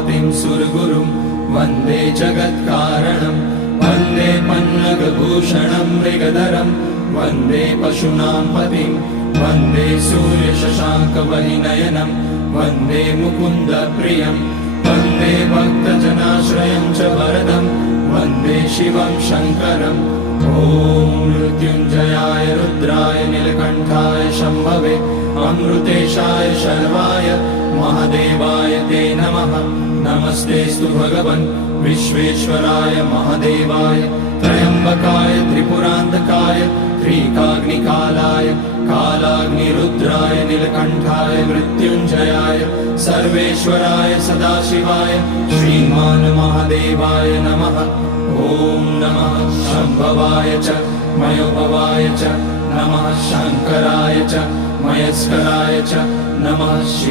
पतिं सुरगुरुं वन्दे जगत्कारणं वन्दे पन्नगभूषणं मृगधरं वन्दे पशूनां पतिं वन्दे सूर्यशशाङ्कवहिनयनं वन्दे मुकुन्दप्रियं वन्दे भक्तजनाश्रयं च वरदं वन्दे शिवं शङ्करम् ॐ मृत्युञ्जयाय रुद्राय नीलकण्ठाय शम्भवे अमृतेशाय शर्वाय महादेवाय ते नमः। नमस्तेस्तु भगवन् विश्वेश्वराय महादेवाय त्र्यम्बकाय त्रिपुरान्तकाय त्रिकाग्निकालाय कालाग्निरुद्राय नीलकण्ठाय मृत्युञ्जयाय सर्वेश्वराय सदाशिवाय श्रीमान् महादेवाय नमः। ॐ नमः शम्भवाय च मयोभवाय च नमः शङ्कराय च मयस्कराय च नमः शिवाय।